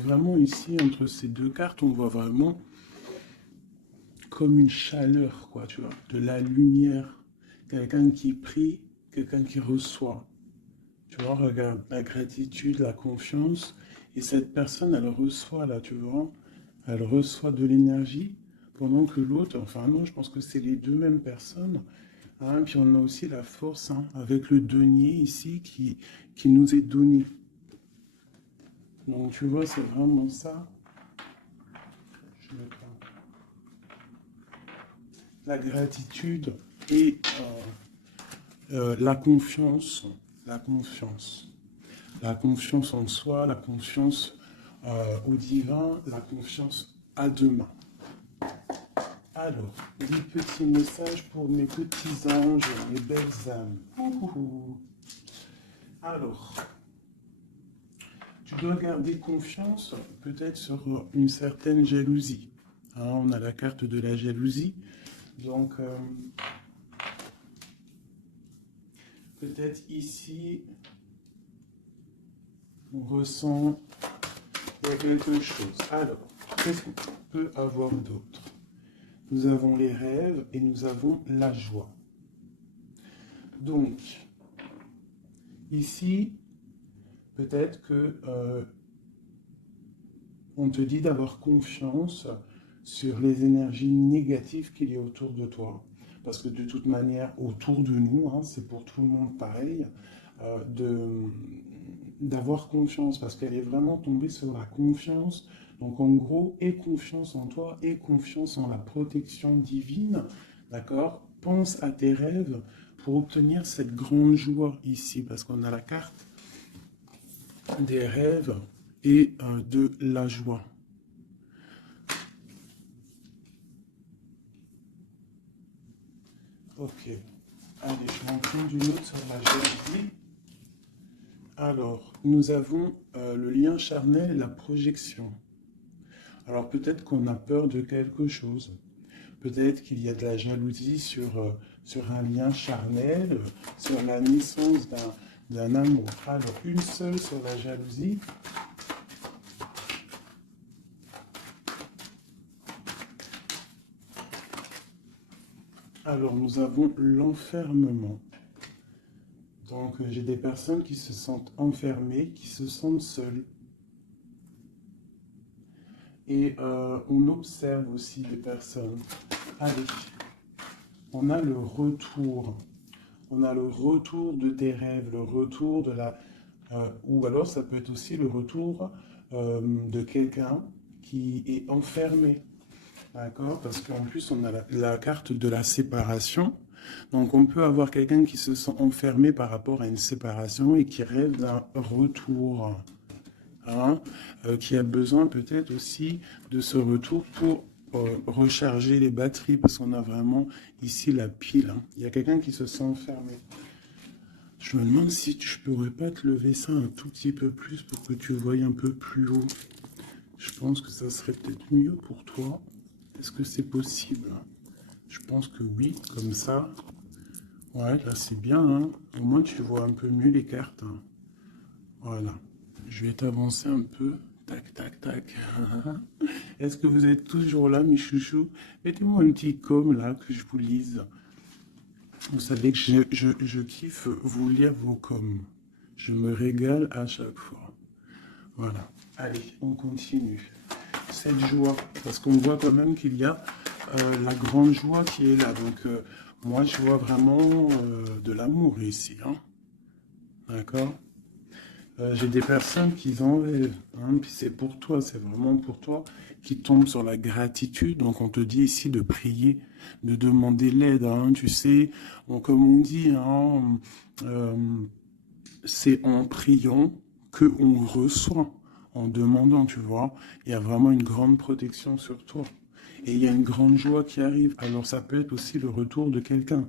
Donc vraiment ici, entre ces deux cartes, on voit vraiment comme une chaleur, quoi, tu vois, de la lumière. Quelqu'un qui prie, quelqu'un qui reçoit. Tu vois, regarde, la gratitude, la confiance. Et cette personne, elle reçoit, là, tu vois, elle reçoit de l'énergie, pendant que l'autre, enfin non, je pense que c'est les deux mêmes personnes. Hein, puis on a aussi la force, hein, avec le denier ici qui nous est donné. Donc tu vois, c'est vraiment ça. Je vais prendre la gratitude et la confiance. La confiance. La confiance en soi, la confiance au divin, la confiance à demain. Alors, des petits messages pour mes petits anges, mes belles âmes. Ouhou. Alors, tu dois garder confiance peut-être sur une certaine jalousie. Hein, on a la carte de la jalousie. Donc, peut-être ici, on ressent quelque chose. Alors, qu'est-ce qu'on peut avoir d'autre? Nous avons les rêves et nous avons la joie. Donc, ici, peut-être que on te dit d'avoir confiance sur les énergies négatives qu'il y a autour de toi. Parce que de toute manière, autour de nous, hein, c'est pour tout le monde pareil, d'avoir confiance, parce qu'elle est vraiment tombée sur la confiance. Donc en gros, aie confiance en toi, aie confiance en la protection divine, d'accord? Pense à tes rêves pour obtenir cette grande joie ici, parce qu'on a la carte des rêves et de la joie. Ok, allez, je vais en prendre une autre sur la jalousie. Alors, nous avons le lien charnel et la projection. Alors peut-être qu'on a peur de quelque chose. Peut-être qu'il y a de la jalousie sur un lien charnel, sur la naissance d'un amour. Alors, une seule sur la jalousie. Alors, nous avons l'enfermement. Donc, j'ai des personnes qui se sentent enfermées, qui se sentent seules. Et on observe aussi des personnes. Allez, on a le retour. On a le retour de tes rêves, le retour de la... ou alors ça peut être aussi le retour de quelqu'un qui est enfermé. D'accord? Parce qu'en plus, on a la carte de la séparation. Donc, on peut avoir quelqu'un qui se sent enfermé par rapport à une séparation et qui rêve d'un retour. Hein, qui a besoin peut-être aussi de ce retour pour recharger les batteries, parce qu'on a vraiment ici la pile. Hein. Il y a quelqu'un qui se sent enfermé. Je me demande si je pourrais pas te lever ça un tout petit peu plus pour que tu voyes un peu plus haut. Je pense que ça serait peut-être mieux pour toi. Est-ce que c'est possible? Je pense que oui, comme ça. Ouais, là c'est bien. Hein. Au moins tu vois un peu mieux les cartes. Hein. Voilà. Je vais t'avancer un peu. Tac, tac, tac. Est-ce que vous êtes toujours là, mes chouchous? Mettez-moi un petit com là, que je vous lise. Vous savez que je kiffe vous lire vos coms. Je me régale à chaque fois. Voilà. Allez, on continue. Cette joie, parce qu'on voit quand même qu'il y a la grande joie qui est là. Donc, moi, je vois vraiment de l'amour ici. Hein. D'accord? J'ai des personnes qui en rêvent, hein, puis c'est pour toi, c'est vraiment pour toi, qui tombent sur la gratitude. Donc on te dit ici de prier, de demander l'aide, hein, tu sais, comme on dit, hein, euh, c'est en priant que on reçoit, en demandant, tu vois. Il y a vraiment une grande protection sur toi. Et il y a une grande joie qui arrive. Alors ça peut être aussi le retour de quelqu'un.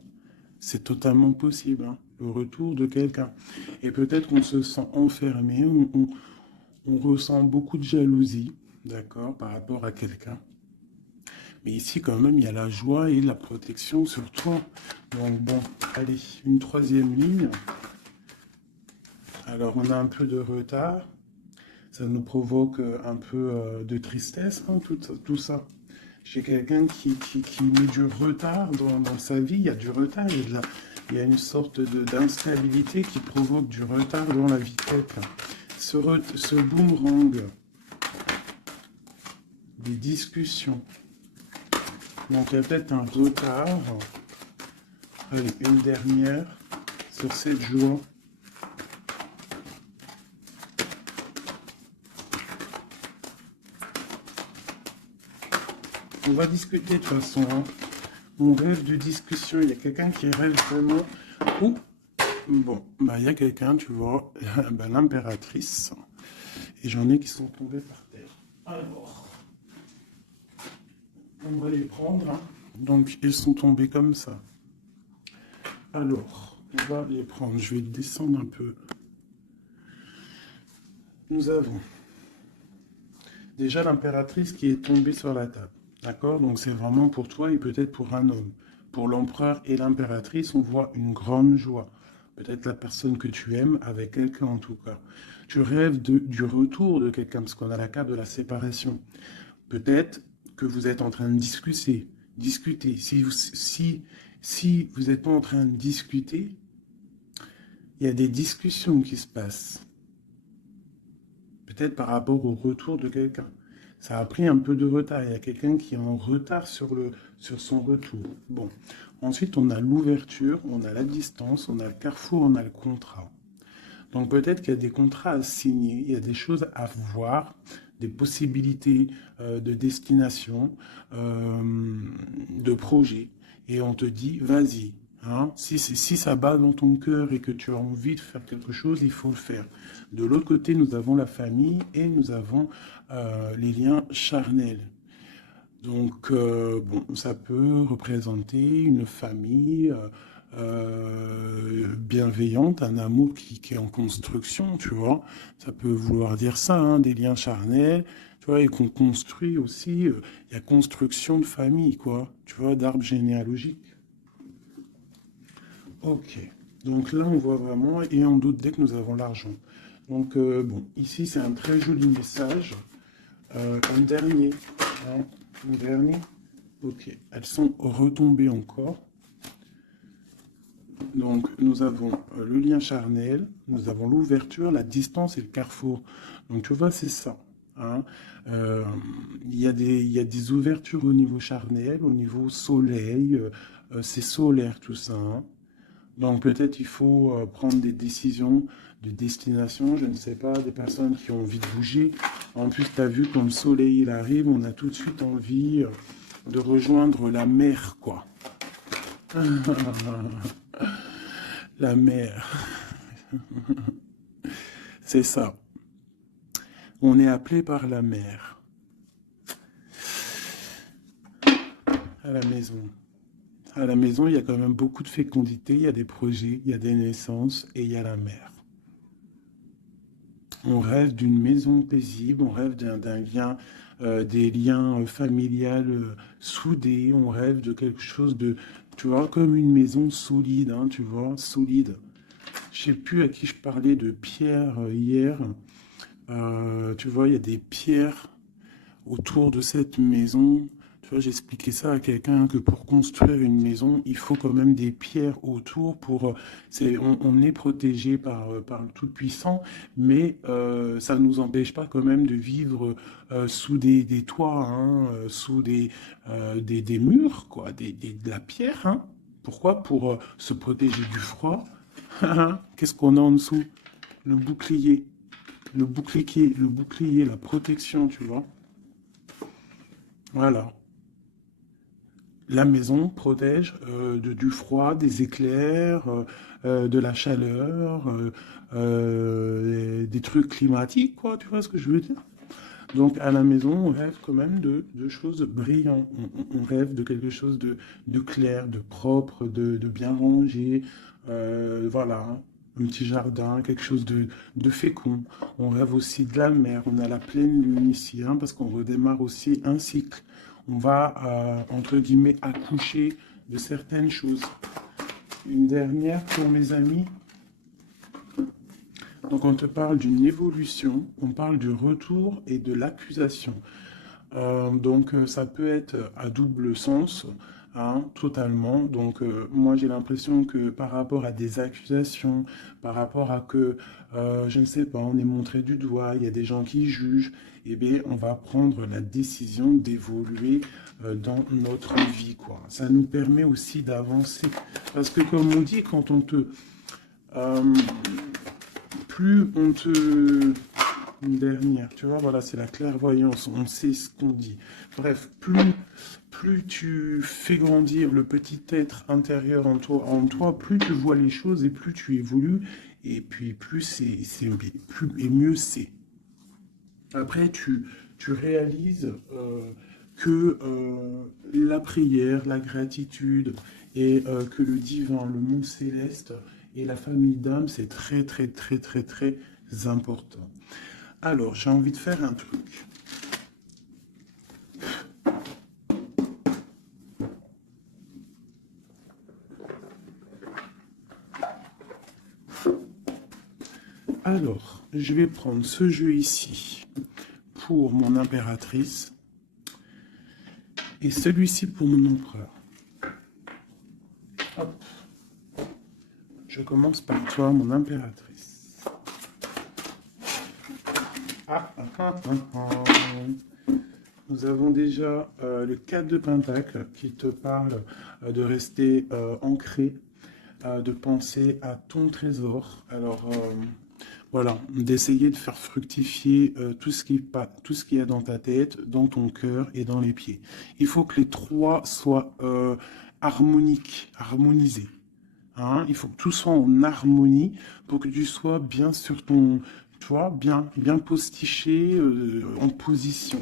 C'est totalement possible, hein, le retour de quelqu'un. Et peut-être qu'on se sent enfermé, on ressent beaucoup de jalousie, d'accord, par rapport à quelqu'un. Mais ici, quand même, il y a la joie et la protection sur toi. Donc bon, allez, une troisième ligne. Alors, on a un peu de retard. ça nous provoque un peu de tristesse, hein, tout ça. Chez quelqu'un qui met du retard dans sa vie, il y a du retard, il y a une sorte d'instabilité qui provoque du retard dans la vie de quelqu'un. Ce boomerang, des discussions. Donc il y a peut-être un retard. Allez, une dernière sur cette joie. On va discuter de toute façon. Hein. On rêve de discussion. Il y a quelqu'un qui rêve vraiment. Ouh. Bon, bah il y a quelqu'un, tu vois, bah, l'impératrice. Et j'en ai qui sont tombés par terre. Alors, on va les prendre. Hein. Donc, ils sont tombés comme ça. Alors, on va les prendre. Je vais descendre un peu. Nous avons déjà l'impératrice qui est tombée sur la table. D'accord? Donc, c'est vraiment pour toi et peut-être pour un homme. Pour l'empereur et l'impératrice, on voit une grande joie. Peut-être la personne que tu aimes, avec quelqu'un en tout cas. Tu rêves du retour de quelqu'un, parce qu'on a la carte de la séparation. Peut-être que vous êtes en train de discuter. Si vous n'êtes pas en train de discuter, il y a des discussions qui se passent. Peut-être par rapport au retour de quelqu'un. Ça a pris un peu de retard. Il y a quelqu'un qui est en retard sur son retour. Bon. Ensuite, on a l'ouverture, on a la distance, on a le carrefour, on a le contrat. Donc peut-être qu'il y a des contrats à signer, il y a des choses à voir, des possibilités de destination, de projet. Et on te dit, vas-y. Hein, si ça bat dans ton cœur et que tu as envie de faire quelque chose, il faut le faire. De l'autre côté, nous avons la famille et nous avons les liens charnels. Donc, bon, ça peut représenter une famille bienveillante, un amour qui est en construction, tu vois. Ça peut vouloir dire ça, hein, des liens charnels, tu vois, et qu'on construit aussi, il y a construction de famille, quoi, tu vois, d'arbre généalogique. Ok, donc là, on voit vraiment, et on doute dès que nous avons l'argent. Donc, bon, ici, c'est un très joli message. Un dernier, hein, un dernier. Ok, elles sont retombées encore. Donc, nous avons le lien charnel, nous avons l'ouverture, la distance et le carrefour. Donc, tu vois, c'est ça. Hein. Il y a des ouvertures au niveau charnel, au niveau soleil. C'est solaire tout ça. Hein. Donc, peut-être il faut prendre des décisions de destination. Je ne sais pas, des personnes qui ont envie de bouger. En plus, tu as vu, quand le soleil il arrive, on a tout de suite envie de rejoindre la mer, quoi. La mer. C'est ça. On est appelé par la mer. À la maison. À la maison, il y a quand même beaucoup de fécondité, il y a des projets, il y a des naissances et il y a la mer. On rêve d'une maison paisible, on rêve d'un lien, des liens familiales soudés, on rêve de quelque chose de, tu vois, comme une maison solide, hein, tu vois, solide. Je sais plus à qui je parlais de pierre hier. Tu vois, il y a des pierres autour de cette maison. Tu vois, j'expliquais ça à quelqu'un que pour construire une maison, il faut quand même des pierres autour pour. On est protégé par le Tout-Puissant, mais ça ne nous empêche pas quand même de vivre sous des toits, hein, sous des murs, quoi, de la pierre. Hein. Pourquoi? Pour se protéger du froid. Qu'est-ce qu'on a en dessous? Le bouclier. Le bouclier, la protection, tu vois. Voilà. La maison protège du froid, des éclairs, de la chaleur, des trucs climatiques, quoi, tu vois ce que je veux dire? Donc à la maison, on rêve quand même de choses brillantes, on rêve de quelque chose de clair, de propre, de bien rangé, voilà, hein. Un petit jardin, quelque chose de fécond. On rêve aussi de la mer, on a la pleine lune ici, hein, parce qu'on redémarre aussi un cycle. On va, entre guillemets, accoucher de certaines choses. Une dernière pour mes amis. Donc on te parle d'une évolution, on parle du retour et de l'accusation. Donc ça peut être à double sens, hein, totalement. Donc moi j'ai l'impression que par rapport à des accusations, par rapport à que, je ne sais pas, on est montré du doigt, il y a des gens qui jugent, eh bien on va prendre la décision d'évoluer dans notre vie, quoi. Ça nous permet aussi d'avancer. Parce que comme on dit, quand on te... euh, plus on te... Une dernière, tu vois, voilà, c'est la clairvoyance, on sait ce qu'on dit. Bref, plus tu fais grandir le petit être intérieur en toi, plus tu vois les choses et plus tu évolues, et puis plus plus et mieux c'est. Après, tu réalises que la prière, la gratitude et que le divin, le monde céleste et la famille d'âme, c'est très, très, très, très, très important. Alors, j'ai envie de faire un truc. Alors, je vais prendre ce jeu ici pour mon impératrice et celui-ci pour mon empereur. Hop. Je commence par toi, mon impératrice. Nous avons déjà le 4 de Pentacle qui te parle de rester ancré, de penser à ton trésor. Alors, voilà, d'essayer de faire fructifier tout ce qu'il y a dans ta tête, dans ton cœur et dans les pieds. Il faut que les trois soient harmonisés. Hein, il faut que tout soit en harmonie pour que tu sois bien sur ton, tu vois, bien postiché en position.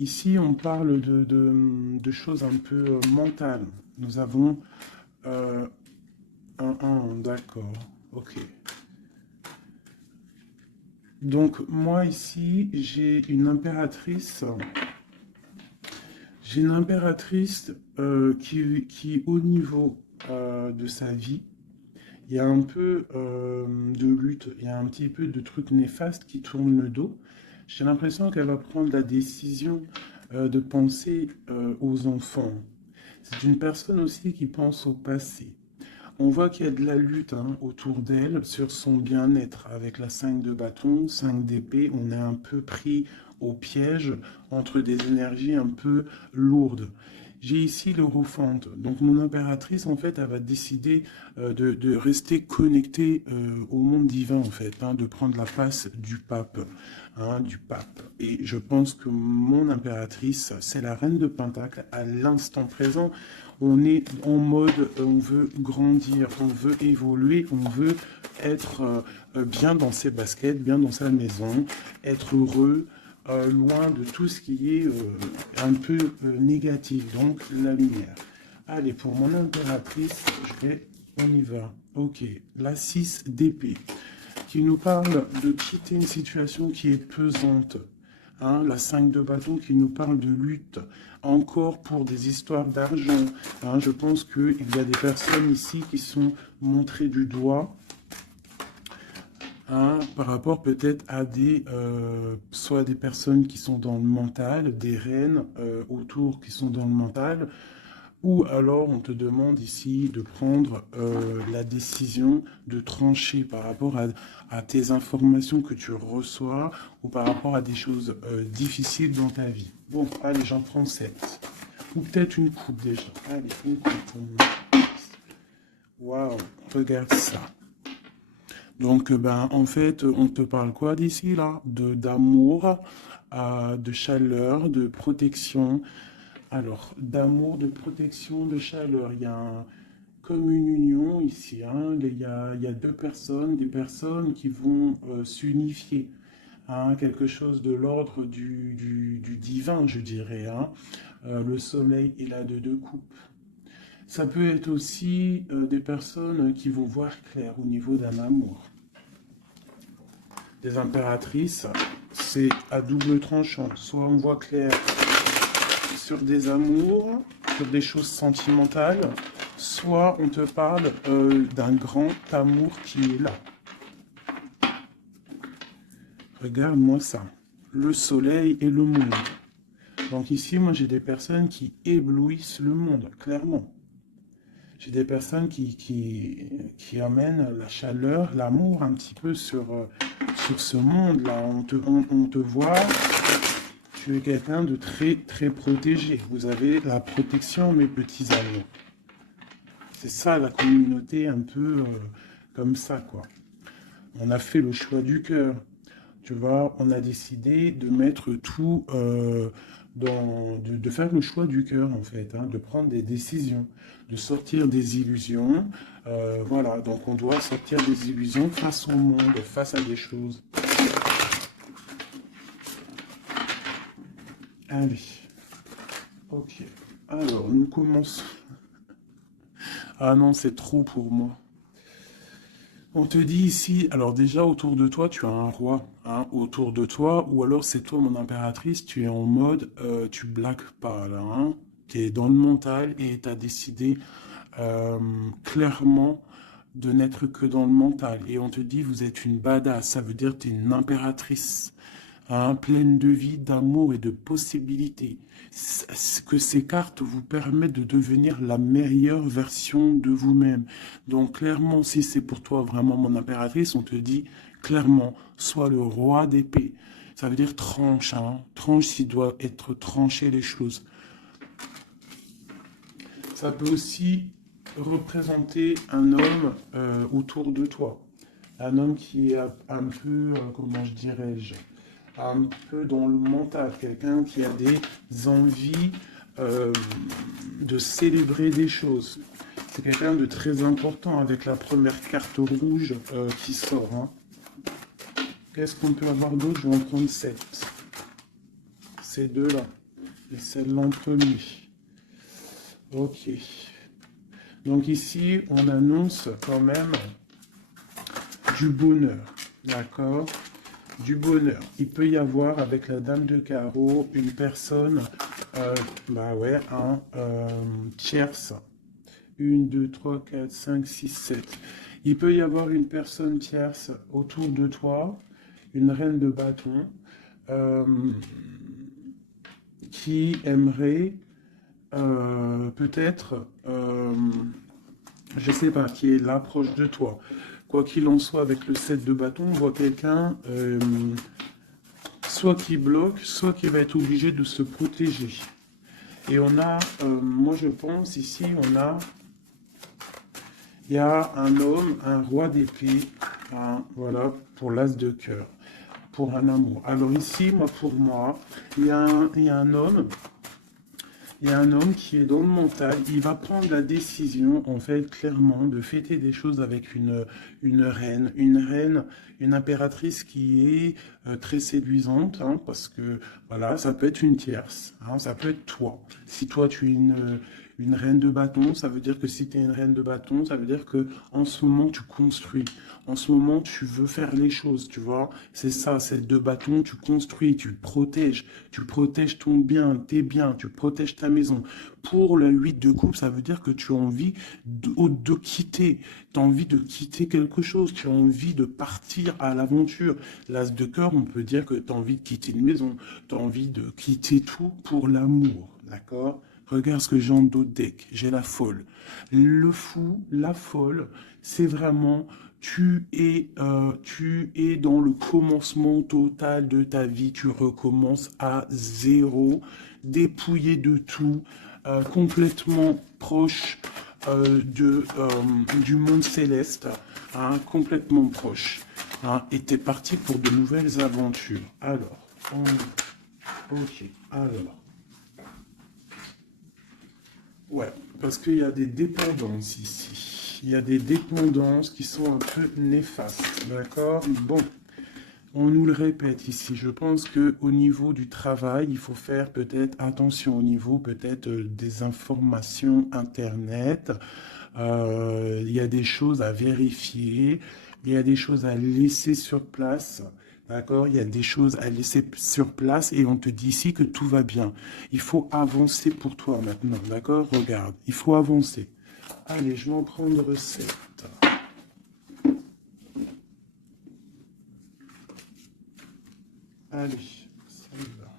Ici, on parle de choses un peu mentales. Nous avons d'accord, ok. Donc, moi, ici, j'ai une impératrice. J'ai une impératrice qui, au niveau de sa vie, il y a un peu de lutte, il y a un petit peu de trucs néfastes qui tournent le dos. J'ai l'impression qu'elle va prendre la décision de penser aux enfants. C'est une personne aussi qui pense au passé. On voit qu'il y a de la lutte autour d'elle sur son bien-être. Avec la 5 de bâton, 5 d'épée, on est un peu pris au piège entre des énergies un peu lourdes. J'ai ici l'Europhante. Donc mon impératrice, en fait, elle va décider de rester connectée au monde divin, en fait, de prendre la place du pape. Et je pense que mon impératrice, c'est la reine de Pentacle à l'instant présent. On est en mode, on veut grandir, on veut évoluer, on veut être bien dans ses baskets, bien dans sa maison, être heureux, loin de tout ce qui est un peu négatif, donc la lumière. Allez, pour mon impératrice, on y va. Ok, la 6 d'épée, qui nous parle de quitter une situation qui est pesante. La 5 de bâton qui nous parle de lutte, encore pour des histoires d'argent. Je pense qu'il y a des personnes ici qui sont montrées du doigt, par rapport peut-être à soit des personnes qui sont dans le mental, des reines autour qui sont dans le mental, ou alors on te demande ici de prendre la décision de trancher par rapport à tes informations que tu reçois ou par rapport à des choses difficiles dans ta vie. Bon, allez, j'en prends 7. Ou peut-être une coupe déjà. Allez, une coupe. Waouh, regarde ça. Donc, en fait, on te parle quoi d'ici, là? D'amour, de chaleur, de protection. Alors, d'amour, de protection, de chaleur. Il y a comme une union ici. Il y a deux personnes, des personnes qui vont s'unifier. Quelque chose de l'ordre du divin, je dirais. Le soleil et la deux coupes. Ça peut être aussi des personnes qui vont voir clair au niveau d'un amour. Des impératrices, c'est à double tranchant. Soit on voit clair sur des amours, sur des choses sentimentales, soit on te parle d'un grand amour qui est là. Regarde-moi ça. Le soleil et le monde. Donc ici, moi, j'ai des personnes qui éblouissent le monde, clairement. J'ai des personnes qui amènent la chaleur, l'amour un petit peu sur ce monde-là. On te voit, tu es quelqu'un de très, très protégé. Vous avez la protection, mes petits amis. C'est ça, la communauté, un peu comme ça, quoi. On a fait le choix du cœur. Tu vois, on a décidé de mettre tout de faire le choix du cœur, en fait, hein, de prendre des décisions, de sortir des illusions. Voilà, donc on doit sortir des illusions face au monde, face à des choses. Allez. Ok. Alors, nous commençons. Ah non, c'est trop pour moi. On te dit ici, alors déjà autour de toi, tu as un roi, hein, autour de toi, ou alors c'est toi mon impératrice, tu es en mode, tu blagues pas là, hein, tu es dans le mental et tu as décidé clairement de n'être que dans le mental. Et on te dit, vous êtes une badass, ça veut dire que tu es une impératrice, hein, pleine de vie, d'amour et de possibilités. Que ces cartes vous permettent de devenir la meilleure version de vous-même. Donc clairement, si c'est pour toi vraiment mon impératrice, on te dit clairement, sois le roi d'épée. Ça veut dire tranche, hein, tranche s'il doit être tranché les choses. Ça peut aussi représenter un homme autour de toi. Un homme qui est un peu, comment je dirais-je, un peu dans le mental, quelqu'un qui a des envies de célébrer des choses. C'est quelqu'un de très important avec la première carte rouge qui sort. Hein. Qu'est-ce qu'on peut avoir d'autre? Je vais en prendre 7. Ces deux-là. Et celle-là en premier. Ok. Donc ici, on annonce quand même du bonheur. D'accord? Du bonheur. Il peut y avoir avec la dame de carreau une personne, bah ouais, un tierce. 1, 2, 3, 4, 5, 6, 7. Il peut y avoir une personne tierce autour de toi, une reine de bâton, qui aimerait peut-être, je sais pas, qui est là proche de toi. Quoi qu'il en soit, avec le 7 de bâton, on voit quelqu'un soit qui bloque, soit qui va être obligé de se protéger. Et on a, moi je pense ici, il y a un homme, un roi d'épée, hein, voilà, pour l'as de cœur, pour un amour. Alors ici, pour moi, il y a un homme. Il y a un homme qui est dans le mental, il va prendre la décision, en fait, clairement, de fêter des choses avec une reine, une impératrice qui est très séduisante, hein, parce que, voilà, ça peut être une tierce, hein, ça peut être toi. Si toi, tu es une reine de bâton, ça veut dire que si tu es une reine de bâton, ça veut dire que en ce moment, tu construis. En ce moment, tu veux faire les choses, tu vois. C'est ça, c'est de bâton, tu construis, tu protèges ton bien, tes biens, tu protèges ta maison. Pour le 8 de coupe, ça veut dire que tu as envie de quitter. Tu as envie de quitter quelque chose, tu as envie de partir à l'aventure. L'as de cœur, on peut dire que tu as envie de quitter une maison, tu as envie de quitter tout pour l'amour, d'accord? Regarde ce que j'ai en dos de deck. J'ai la folle. Le fou, la folle, c'est vraiment tu es dans le commencement total de ta vie. Tu recommences à zéro, dépouillé de tout, complètement proche du monde céleste, hein, complètement proche. Hein, et tu es parti pour de nouvelles aventures. Alors, ok, alors. Ouais, parce qu'il y a des dépendances ici. Il y a des dépendances qui sont un peu néfastes, d'accord? Bon, on nous le répète ici. Je pense qu'au niveau du travail, il faut faire peut-être attention au niveau peut-être des informations Internet. Il y a des choses à vérifier. Il y a des choses à laisser sur place. D'accord? Il y a des choses à laisser sur place et on te dit ici que tout va bien. Il faut avancer pour toi maintenant. D'accord? Regarde, il faut avancer. Allez, je vais en prendre 7. Allez, ça y va.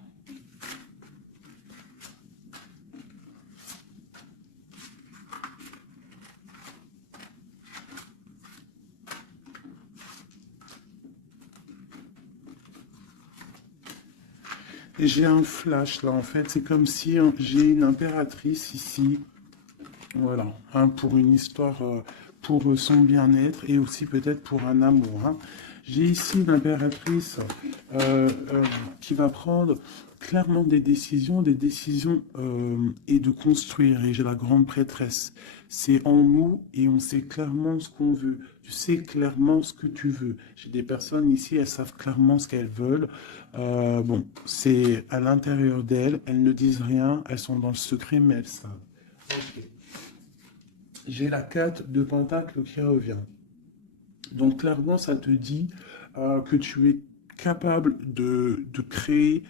Et j'ai un flash là, en fait, c'est comme si j'ai une impératrice ici, voilà, hein, pour une histoire, pour son bien-être et aussi peut-être pour un amour. Hein. J'ai ici une impératrice qui va prendre clairement des décisions et de construire. Et j'ai la grande prêtresse. C'est en nous et on sait clairement ce qu'on veut. Tu sais clairement ce que tu veux. J'ai des personnes ici, elles savent clairement ce qu'elles veulent. Bon, c'est à l'intérieur d'elles. Elles ne disent rien. Elles sont dans le secret, mais elles savent. Ok. J'ai la 4 de Pentacle qui revient. Donc clairement, ça te dit que tu es capable de créer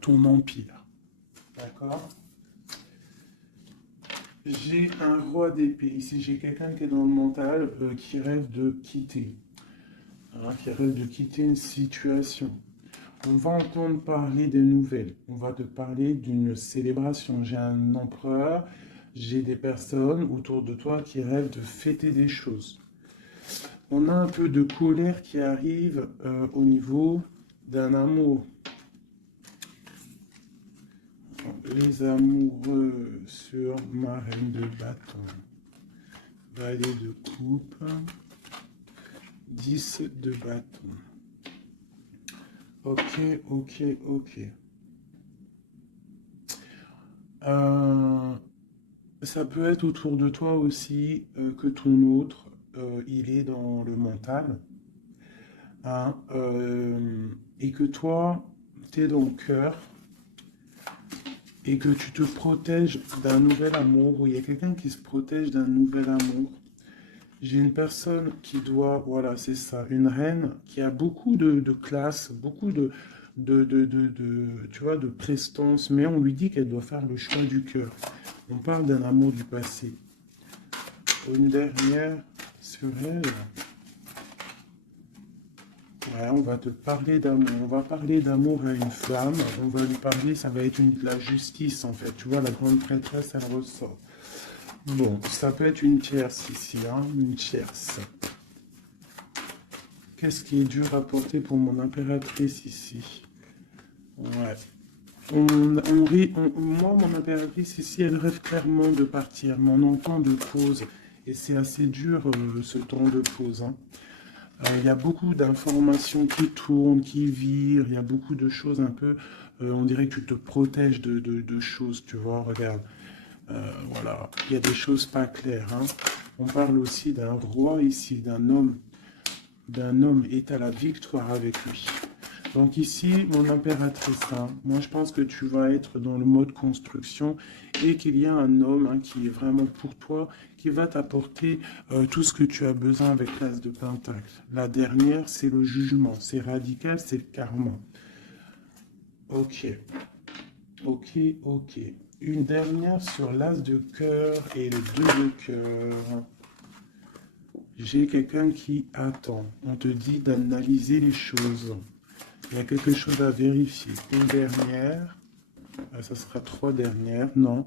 ton empire. D'accord? J'ai un roi d'épée. Ici, j'ai quelqu'un qui est dans le mental, qui rêve de quitter. Hein, qui rêve de quitter une situation. On va entendre parler des nouvelles. On va te parler d'une célébration. J'ai un empereur. J'ai des personnes autour de toi qui rêvent de fêter des choses. On a un peu de colère qui arrive au niveau d'un amour. Les amoureux sur ma reine de bâton. Valet de coupe. 10 de bâton. Ok, ok, ok. Ça peut être autour de toi aussi que ton autre, il est dans le mental. Hein, et que toi, tu es dans le cœur. Et que tu te protèges d'un nouvel amour, ou il y a quelqu'un qui se protège d'un nouvel amour. J'ai une personne qui doit, voilà, c'est ça, une reine qui a beaucoup de classe, beaucoup tu vois, de prestance, mais on lui dit qu'elle doit faire le choix du cœur. On parle d'un amour du passé. Une dernière sur elle. Ouais, on va te parler d'amour. On va parler d'amour à une femme. On va lui parler, ça va être la justice en fait. Tu vois, la grande prêtresse, elle ressort. Bon, ça peut être une tierce ici, hein, une tierce. Qu'est-ce qui est dur à porter pour mon impératrice ici? Ouais. Moi, mon impératrice ici, elle rêve clairement de partir, mais on entend de pause. Et c'est assez dur ce temps de pause. Hein. Il y a beaucoup d'informations qui tournent, qui virent, il y a beaucoup de choses un peu, on dirait que tu te protèges de choses, tu vois, regarde. Voilà, il y a des choses pas claires. Hein. On parle aussi d'un roi ici, d'un homme est à la victoire avec lui. Donc ici, mon impératrice, hein, moi je pense que tu vas être dans le mode construction et qu'il y a un homme hein, qui est vraiment pour toi, qui va t'apporter tout ce que tu as besoin avec l'as de pentacle. La dernière, c'est le jugement, c'est radical, c'est le karma. Ok, ok, ok. Une dernière sur l'as de cœur et le 2 de cœur. J'ai quelqu'un qui attend. On te dit d'analyser les choses. Il y a quelque chose à vérifier. Une dernière. Ça sera 3 dernières. Non.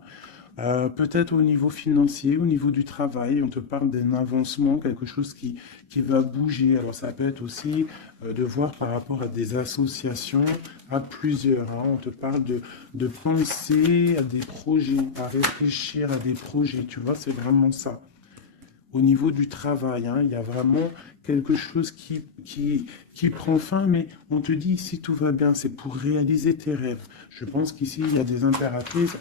Peut-être au niveau financier, au niveau du travail, on te parle d'un avancement, quelque chose qui va bouger. Alors ça peut être aussi de voir par rapport à des associations, à plusieurs. Hein. On te parle de penser à des projets, à réfléchir à des projets. Tu vois, c'est vraiment ça. Au niveau du travail, hein, il y a vraiment quelque chose qui prend fin, mais on te dit ici tout va bien, c'est pour réaliser tes rêves. Je pense qu'ici, il y a des impératrices,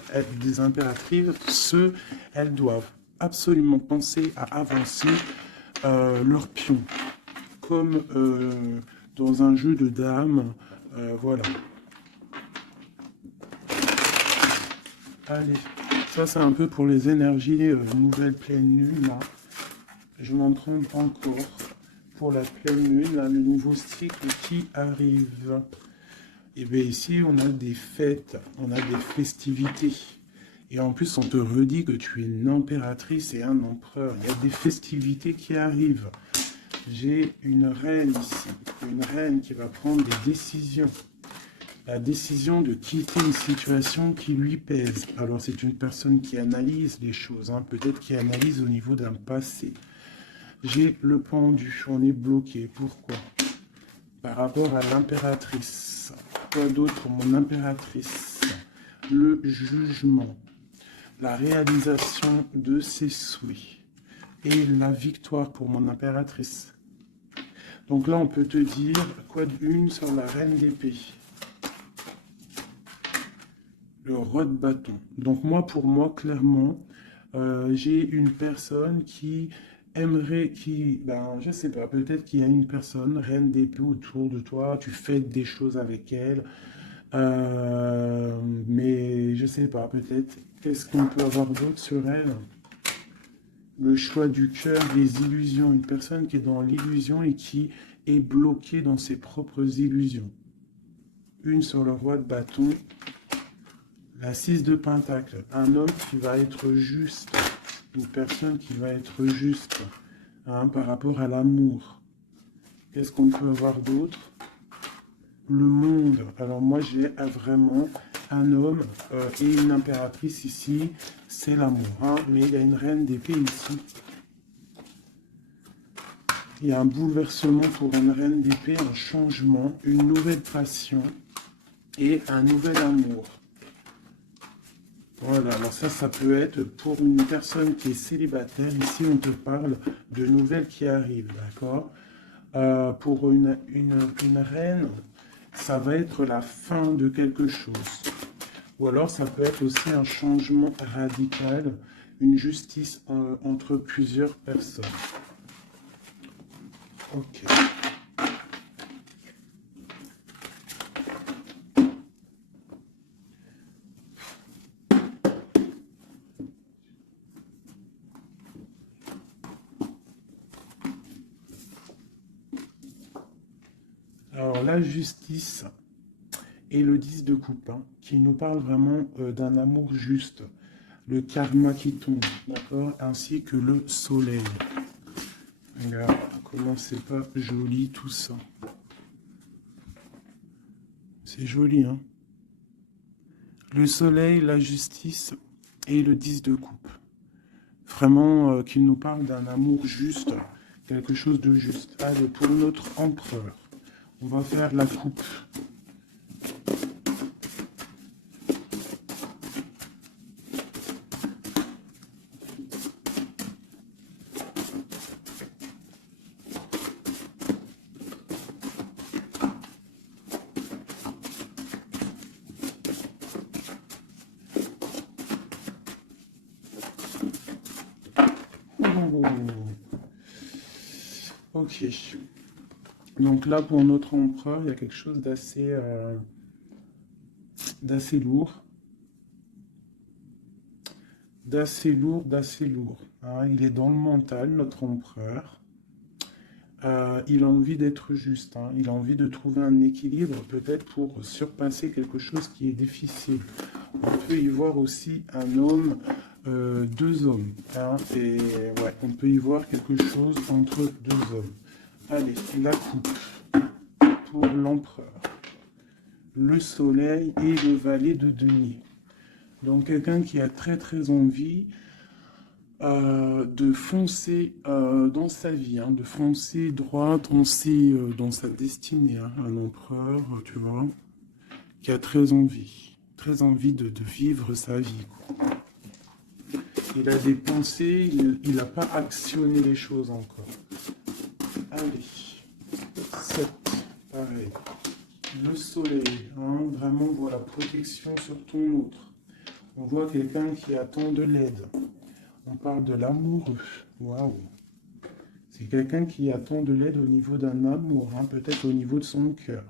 elles doivent absolument penser à avancer leur pion, comme dans un jeu de dames, voilà. Allez, ça c'est un peu pour les énergies nouvelle pleine lune, là. Je m'en trompe encore pour la pleine lune, là, le nouveau cycle qui arrive. Et bien ici, on a des fêtes, on a des festivités. Et en plus, on te redit que tu es une impératrice et un empereur. Il y a des festivités qui arrivent. J'ai une reine ici, une reine qui va prendre des décisions. la décision de quitter une situation qui lui pèse. Alors, c'est une personne qui analyse les choses, hein, peut-être qui analyse au niveau d'un passé. J'ai le pendu, on est bloqué. Pourquoi? Par rapport à l'impératrice. Quoi d'autre pour mon impératrice? Le jugement, la réalisation de ses souhaits et la victoire pour mon impératrice. Donc là, on peut te dire quoi d'une sur la reine d'épée? Le roi de bâton. Donc moi, pour moi, clairement, j'ai une personne qui aimerait, je sais pas, peut-être qu'il y a une personne, reine d'épée autour de toi, tu fais des choses avec elle, mais je sais pas, peut-être, qu'est-ce qu'on peut avoir d'autre sur elle? Le choix du cœur, des illusions, une personne qui est dans l'illusion et qui est bloquée dans ses propres illusions. Une sur le roi de bâton, la 6 de pentacle, un homme qui va être juste, une personne qui va être juste, hein, par rapport à l'amour. Qu'est-ce qu'on peut avoir d'autre? Le monde. Alors moi j'ai vraiment un homme et une impératrice ici, c'est l'amour, hein, mais il y a une reine d'épée ici. Il y a un bouleversement pour une reine d'épée, un changement, une nouvelle passion et un nouvel amour. Voilà, alors ça peut être pour une personne qui est célibataire. Ici, on te parle de nouvelles qui arrivent, d'accord? Pour une reine, ça va être la fin de quelque chose. Ou alors, ça peut être aussi un changement radical, une justice entre plusieurs personnes. Ok. Alors, la justice et le 10 de coupe, hein, qui nous parle vraiment d'un amour juste, le karma qui tombe, d'accord, ainsi que le soleil. Regarde comment c'est pas joli tout ça. C'est joli, hein. Le soleil, la justice et le 10 de coupe. Vraiment qu'il nous parle d'un amour juste, quelque chose de juste. Allez, pour notre empereur, on va faire la coupe. Ok. Donc là, pour notre empereur, il y a quelque chose d'assez lourd. D'assez lourd. Hein. Il est dans le mental, notre empereur. Il a envie d'être juste. Hein. Il a envie de trouver un équilibre, peut-être pour surpasser quelque chose qui est difficile. On peut y voir aussi un homme, deux hommes. Hein. Et ouais, on peut y voir quelque chose entre deux hommes. Allez, la coupe pour l'empereur. Le soleil et le valet de denier. Donc quelqu'un qui a très envie de foncer dans sa vie, hein, de foncer droit dans sa destinée. Hein, un empereur, tu vois, qui a très envie de vivre sa vie. Quoi. Il a des pensées, il n'a pas actionné les choses encore. Allez, 7, pareil. Le soleil, hein, vraiment, voilà, protection sur ton autre. On voit quelqu'un qui attend de l'aide. On parle de l'amoureux. Waouh. C'est quelqu'un qui attend de l'aide au niveau d'un amour, hein, peut-être au niveau de son cœur.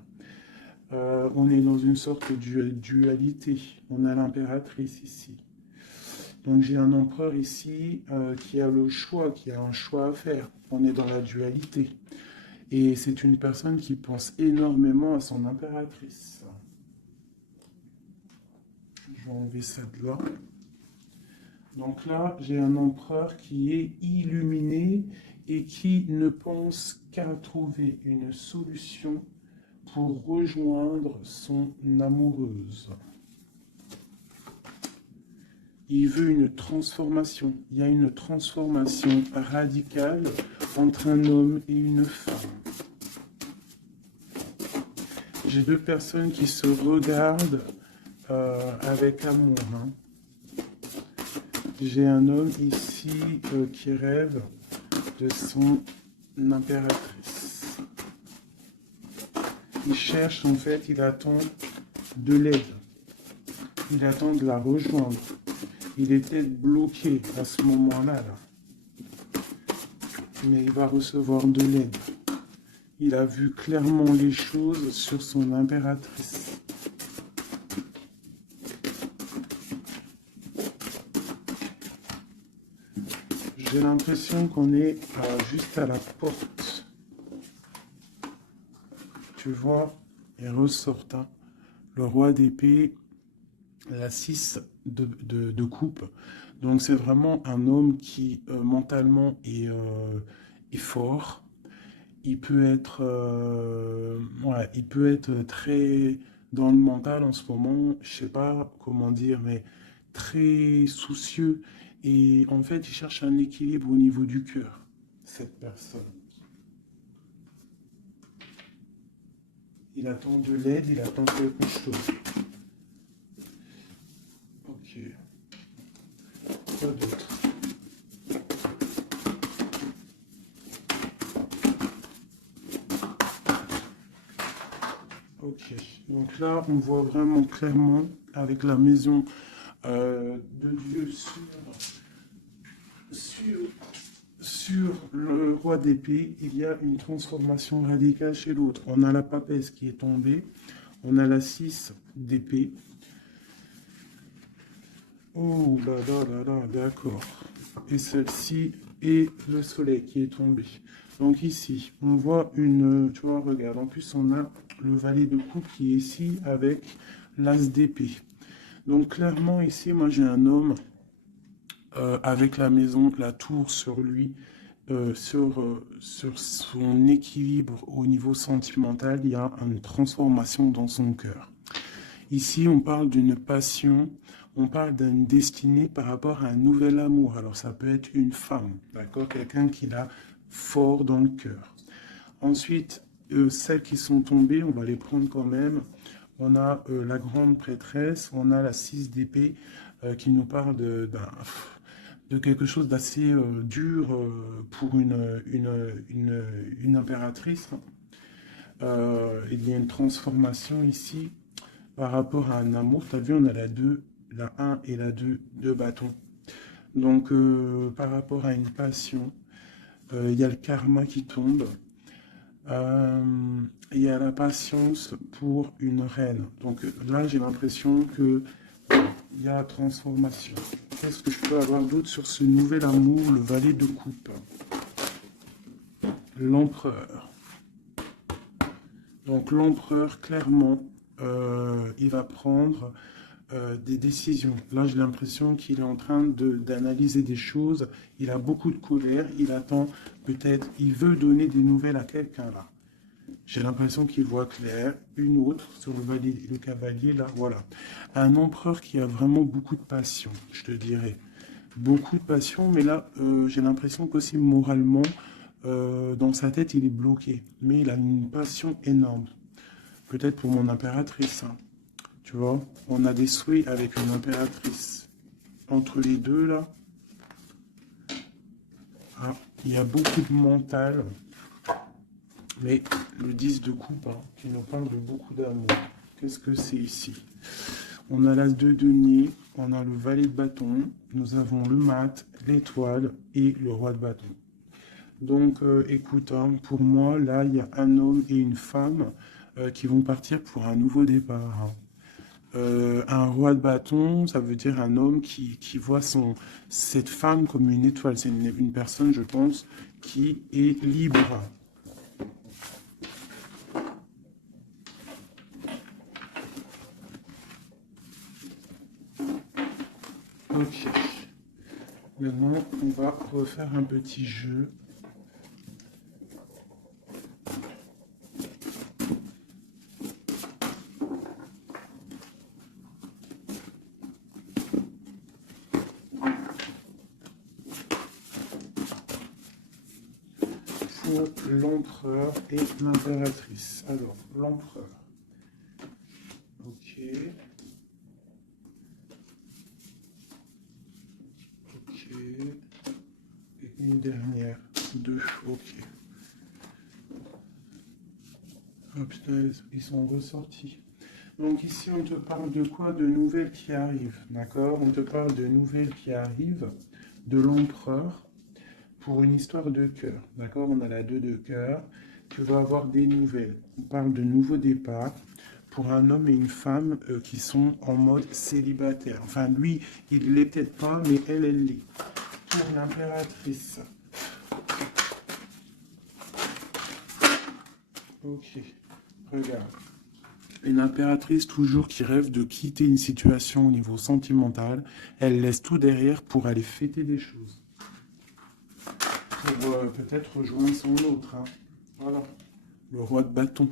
On est dans une sorte de dualité. On a l'impératrice ici. Donc j'ai un empereur ici qui a le choix, qui a un choix à faire. On est dans la dualité. Et c'est une personne qui pense énormément à son impératrice. Je vais enlever ça de là. Donc là, j'ai un empereur qui est illuminé et qui ne pense qu'à trouver une solution pour rejoindre son amoureuse. Il veut une transformation. Il y a une transformation radicale entre un homme et une femme. J'ai deux personnes qui se regardent avec amour. Hein. J'ai un homme ici qui rêve de son impératrice. Il cherche, en fait, il attend de l'aide. Il attend de la rejoindre. Il était bloqué à ce moment-là. Là. Mais il va recevoir de l'aide. Il a vu clairement les choses sur son impératrice. J'ai l'impression qu'on est juste à la porte. Tu vois, il ressort. Hein. Le roi d'épée, la 6 de coupe. Donc c'est vraiment un homme qui mentalement est fort. Il peut être très dans le mental en ce moment, je sais pas comment dire, mais très soucieux. Et en fait, il cherche un équilibre au niveau du cœur, cette personne. Il attend de l'aide, il attend quelque chose. Ok. Quoi d'autre? Ok. Donc là, on voit vraiment clairement avec la maison de Dieu sur le roi d'épée, il y a une transformation radicale chez l'autre. On a la papesse qui est tombée, on a la 6 d'épée. Oh là là là là, d'accord. Et celle-ci et le soleil qui est tombé. Donc ici, on voit une, tu vois, regarde, en plus on a le valet de coupe qui est ici avec l'as d'épée. Donc clairement ici, moi j'ai un homme avec la maison, la tour sur lui, sur son équilibre au niveau sentimental, il y a une transformation dans son cœur. Ici, on parle d'une passion, on parle d'une destinée par rapport à un nouvel amour. Alors ça peut être une femme, d'accord, quelqu'un qui l'a fort dans le cœur. Ensuite, celles qui sont tombées, on va les prendre quand même. On a la grande prêtresse, on a la 6 d'épée qui nous parle de quelque chose d'assez dur pour une impératrice. Il y a une transformation ici par rapport à un amour. Tu as vu, on a la 1 et la 2 de bâton. Donc, par rapport à une passion, il y a le karma qui tombe. Il y a la patience pour une reine. Donc là, j'ai l'impression que il y a transformation. Qu'est-ce que je peux avoir d'autre sur ce nouvel amour, le valet de coupe? L'empereur. Donc l'empereur, clairement, il va prendre des décisions. Là, j'ai l'impression qu'il est en train d'analyser des choses. Il a beaucoup de colère. Il attend peut-être, il veut donner des nouvelles à quelqu'un là. J'ai l'impression qu'il voit clair. Une autre sur le cavalier, là, voilà. Un empereur qui a vraiment beaucoup de passion, je te dirais. Beaucoup de passion, mais là, j'ai l'impression qu'aussi moralement, dans sa tête, il est bloqué. Mais il a une passion énorme. Peut-être pour mon impératrice, hein. Tu vois, on a des souhaits avec une impératrice. Entre les deux, là, ah, il y a beaucoup de mental. Mais le 10 de coupe, hein, qui nous parle de beaucoup d'amour. Qu'est-ce que c'est ici? On a l'as de denier, on a le valet de bâton, nous avons le mat, l'étoile et le roi de bâton. Donc, écoute, hein, pour moi, là, il y a un homme et une femme qui vont partir pour un nouveau départ. Hein. Un roi de bâton, ça veut dire un homme qui voit cette femme comme une étoile. C'est une personne, je pense, qui est libre. Ok. Maintenant, on va refaire un petit jeu. pour l'empereur et l'impératrice. Alors, l'empereur. Ok. Ok. Et une dernière. 2. Ok. Oh putain, ils sont ressortis. Donc ici, on te parle de quoi? De nouvelles qui arrivent, d'accord? On te parle de nouvelles qui arrivent de l'empereur pour une histoire de cœur, d'accord? On a la 2 de cœur. Tu vas avoir des nouvelles. On parle de nouveaux départs pour un homme et une femme qui sont en mode célibataire. Enfin, lui, il ne l'est peut-être pas, mais elle l'est. Pour l'impératrice. Ok, regarde. Une impératrice toujours qui rêve de quitter une situation au niveau sentimental, elle laisse tout derrière pour aller fêter des choses. Pour peut-être rejoindre son autre. Hein. Voilà, le roi de bâton.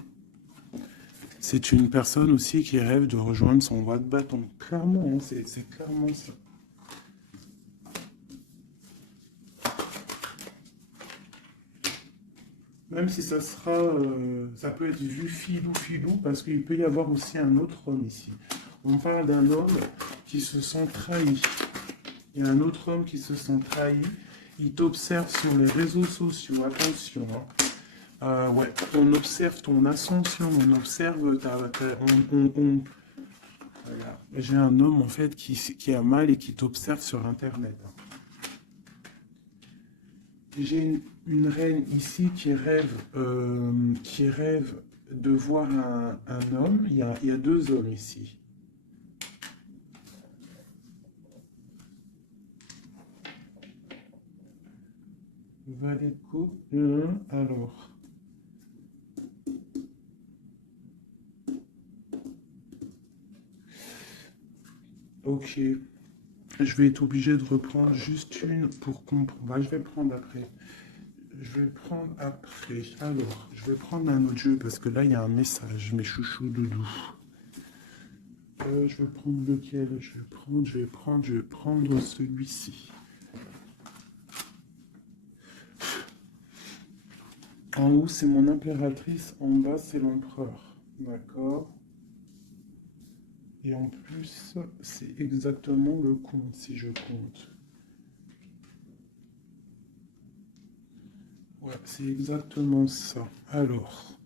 C'est une personne aussi qui rêve de rejoindre son roi de bâton. Clairement, hein, c'est clairement ça. Même si ça sera, ça peut être vu filou, parce qu'il peut y avoir aussi un autre homme ici. On parle d'un homme qui se sent trahi. Il y a un autre homme qui se sent trahi. Il t'observe sur les réseaux sociaux. Attention. Hein. Ouais, on observe ton ascension. On observe Regarde. J'ai un homme en fait qui a mal et qui t'observe sur Internet. Hein. J'ai une reine ici qui rêve de voir un homme. Il y a 2 hommes ici. Valet de coupe. Alors. Ok. Je vais être obligé de reprendre juste une pour comprendre. Bah, je vais prendre après. Alors, je vais prendre un autre jeu parce que là, il y a un message. Mes chouchous doudou. Je vais prendre lequel? Je vais prendre celui-ci. En haut, c'est mon impératrice. En bas, c'est l'empereur. D'accord. Et en plus, c'est exactement le compte, si je compte. Ouais, c'est exactement ça. Alors,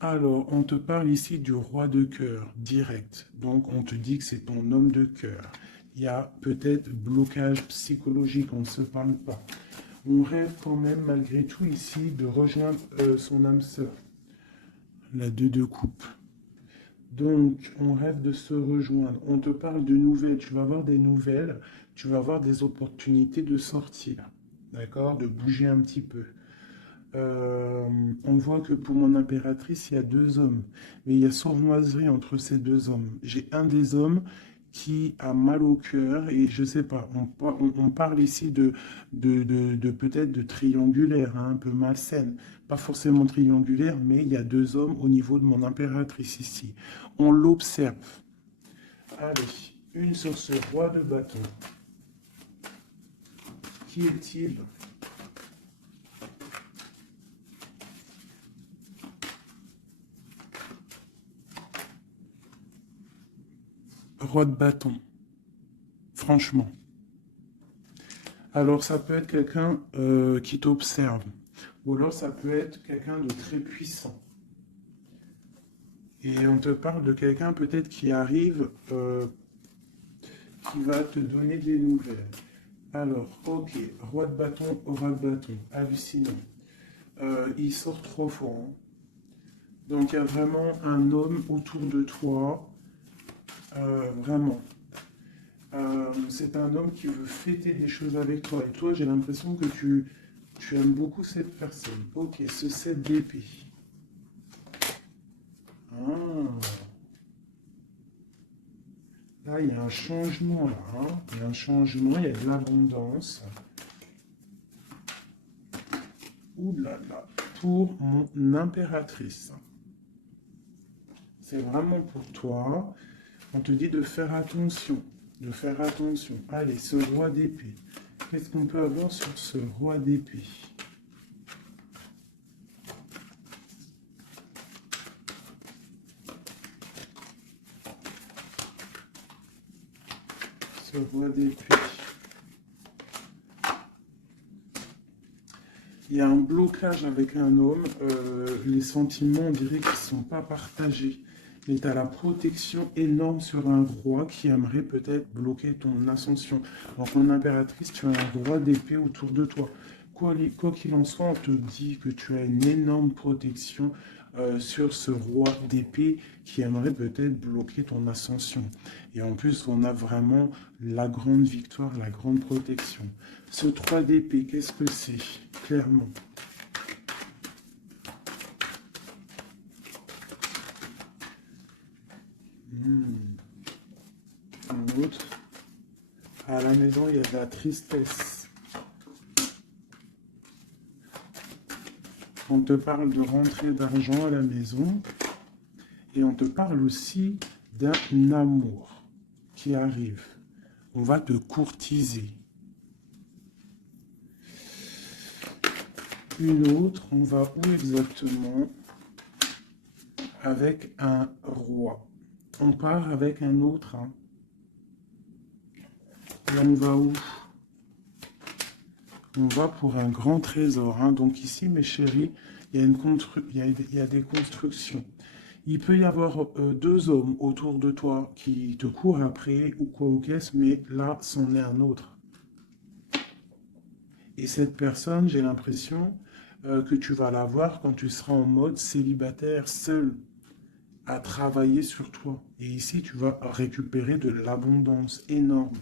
on te parle ici du roi de cœur, direct. Donc, on te dit que c'est ton homme de cœur. Il y a peut-être blocage psychologique, on ne se parle pas. On rêve quand même, malgré tout, ici, de rejoindre son âme sœur. La 2 de coupe. Donc, on rêve de se rejoindre. On te parle de nouvelles. Tu vas avoir des nouvelles. Tu vas avoir des opportunités de sortir. D'accord? De bouger un petit peu. On voit que pour mon impératrice, il y a 2 hommes. Mais il y a sournoiserie entre ces 2 hommes. J'ai un des hommes qui a mal au cœur et je sais pas, on parle ici de peut-être de triangulaire, hein, un peu malsaine. Pas forcément triangulaire, mais il y a 2 hommes au niveau de mon impératrice ici. On l'observe. Allez, une sur ce roi de bâton. Qui est-il? Roi de bâton. Franchement. Alors, ça peut être quelqu'un qui t'observe. Ou alors, ça peut être quelqu'un de très puissant. Et on te parle de quelqu'un peut-être qui arrive, qui va te donner des nouvelles. Alors, ok, roi de bâton, aura de bâton, hallucinant. Il sort 3 fois. Hein. Donc, il y a vraiment un homme autour de toi. Vraiment. C'est un homme qui veut fêter des choses avec toi. Et toi, j'ai l'impression que tu aimes beaucoup cette personne. Ok, ce 7 d'épée. Ah. Là, il y a un changement. Là, hein. Il y a un changement, il y a de l'abondance. Ouh là là. Pour mon impératrice. C'est vraiment pour toi. On te dit de faire attention. de faire attention. Allez, ce roi d'épée. Qu'est-ce qu'on peut avoir sur ce roi d'épée? Ce roi d'épée. Il y a un blocage avec un homme. Les sentiments, on dirait qu'ils ne sont pas partagés. Mais tu as la protection énorme sur un roi qui aimerait peut-être bloquer ton ascension. Donc en impératrice, tu as un roi d'épée autour de toi. Quoi qu'il en soit, on te dit que tu as une énorme protection sur ce roi d'épée qui aimerait peut-être bloquer ton ascension. Et en plus, on a vraiment la grande victoire, la grande protection. Ce 3 d'épée, qu'est-ce que c'est? Clairement. Un autre. À la maison, il y a de la tristesse. On te parle de rentrée d'argent à la maison. Et on te parle aussi d'un amour qui arrive. On va te courtiser. Une autre, on va où exactement? Avec un roi. On part avec un autre. Hein. Et on va où? On va pour un grand trésor. Hein. Donc ici, mes chéris, il y a des constructions. Il peut y avoir 2 hommes autour de toi qui te courent après ou quoi ou qu'est-ce, mais là, c'en est un autre. Et cette personne, j'ai l'impression que tu vas la voir quand tu seras en mode célibataire, seul, à travailler sur toi. Et ici, tu vas récupérer de l'abondance énorme.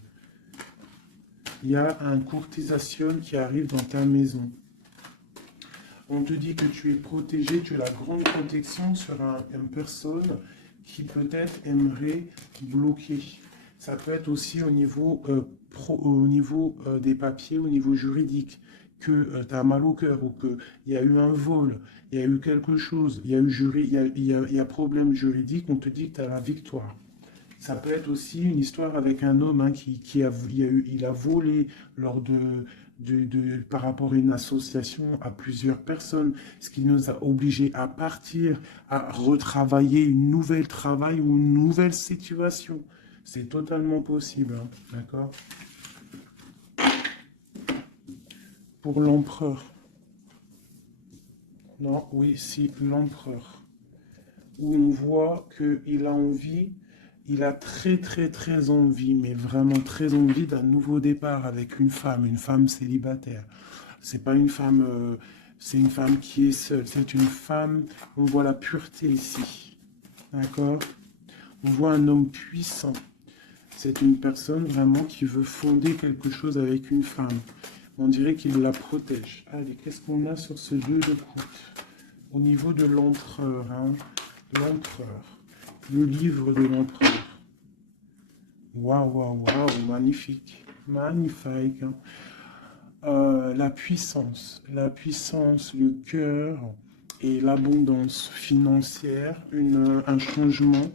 Il y a un courtisation qui arrive dans ta maison. On te dit que tu es protégé, tu as la grande protection sur une personne qui peut-être aimerait bloquer. Ça peut être aussi au niveau, des papiers, au niveau juridique, que tu as mal au cœur ou qu'il y a eu un vol, il y a eu quelque chose, il y a eu problème juridique, on te dit que tu as la victoire. Ça peut être aussi une histoire avec un homme hein, il a volé lors par rapport à une association à plusieurs personnes, ce qui nous a obligés à partir, à retravailler une nouvelle travail ou une nouvelle situation. C'est totalement possible, hein, d'accord? Pour l'empereur. Non, oui, si, l'empereur. Où on voit qu'il a envie. Il a très très très envie, mais vraiment très envie d'un nouveau départ avec une femme célibataire. C'est pas une femme, c'est une femme qui est seule. C'est une femme, on voit la pureté ici, d'accord? On voit un homme puissant. C'est une personne vraiment qui veut fonder quelque chose avec une femme. On dirait qu'il la protège. Allez, qu'est-ce qu'on a sur ce 2 de coupe? Au niveau de l'empereur, hein? L'empereur. Le livre de l'empereur. Waouh, waouh, waouh, magnifique. Magnifique. Hein. La puissance, le cœur et l'abondance financière, un changement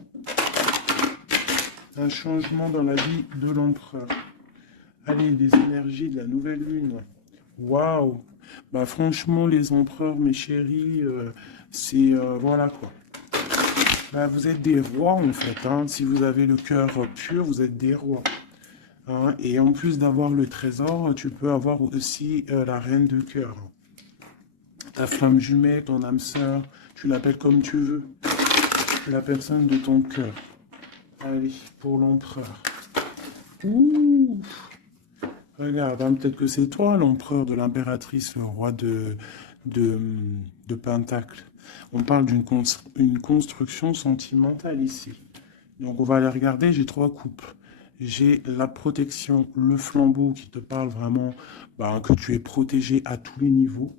dans la vie de l'empereur. Allez, des énergies de la nouvelle lune. Waouh. Bah franchement, les empereurs, mes chéris, c'est voilà quoi. Bah, vous êtes des rois en fait. Hein. Si vous avez le cœur pur, vous êtes des rois. Hein. Et en plus d'avoir le trésor, tu peux avoir aussi la reine de cœur. Ta flamme jumelle, ton âme sœur, tu l'appelles comme tu veux. La personne de ton cœur. Allez, pour l'empereur. Ouh. Regarde, hein, peut-être que c'est toi l'empereur de l'impératrice, le roi de Pentacle. On parle d'une construction sentimentale ici. Donc on va aller regarder, j'ai 3 coupes. J'ai la protection, le flambeau qui te parle vraiment que tu es protégé à tous les niveaux.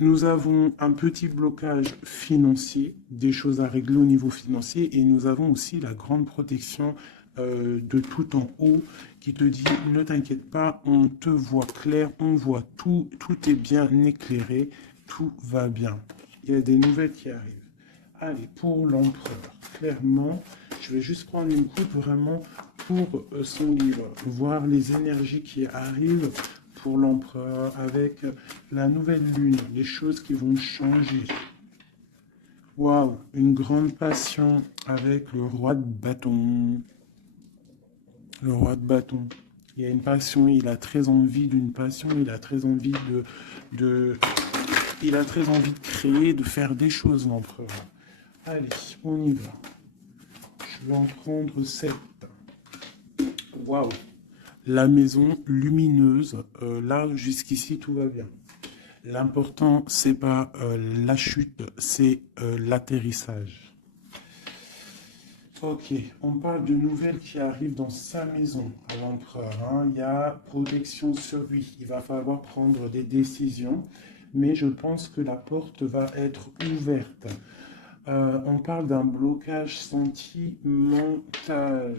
Nous avons un petit blocage financier, des choses à régler au niveau financier. Et nous avons aussi la grande protection de tout en haut qui te dit ne t'inquiète pas, on te voit clair, on voit tout, tout est bien éclairé, tout va bien. Il y a des nouvelles qui arrivent. Allez, pour l'empereur, clairement, je vais juste prendre une coupe vraiment pour son livre, voir les énergies qui arrivent pour l'empereur avec la nouvelle lune, les choses qui vont changer. Waouh, une grande passion avec le roi de bâton. Le roi de bâton. Il y a une passion, il a très envie d'une passion, il a très envie il a très envie de créer, de faire des choses, l'empereur. Allez, on y va. Je vais en prendre 7. Waouh. La maison lumineuse. Là, jusqu'ici, tout va bien. L'important, c'est pas la chute, c'est l'atterrissage. Ok, on parle de nouvelles qui arrivent dans sa maison à l'empereur. Hein. Il y a protection sur lui. Il va falloir prendre des décisions, mais je pense que la porte va être ouverte. On parle d'un blocage sentimental,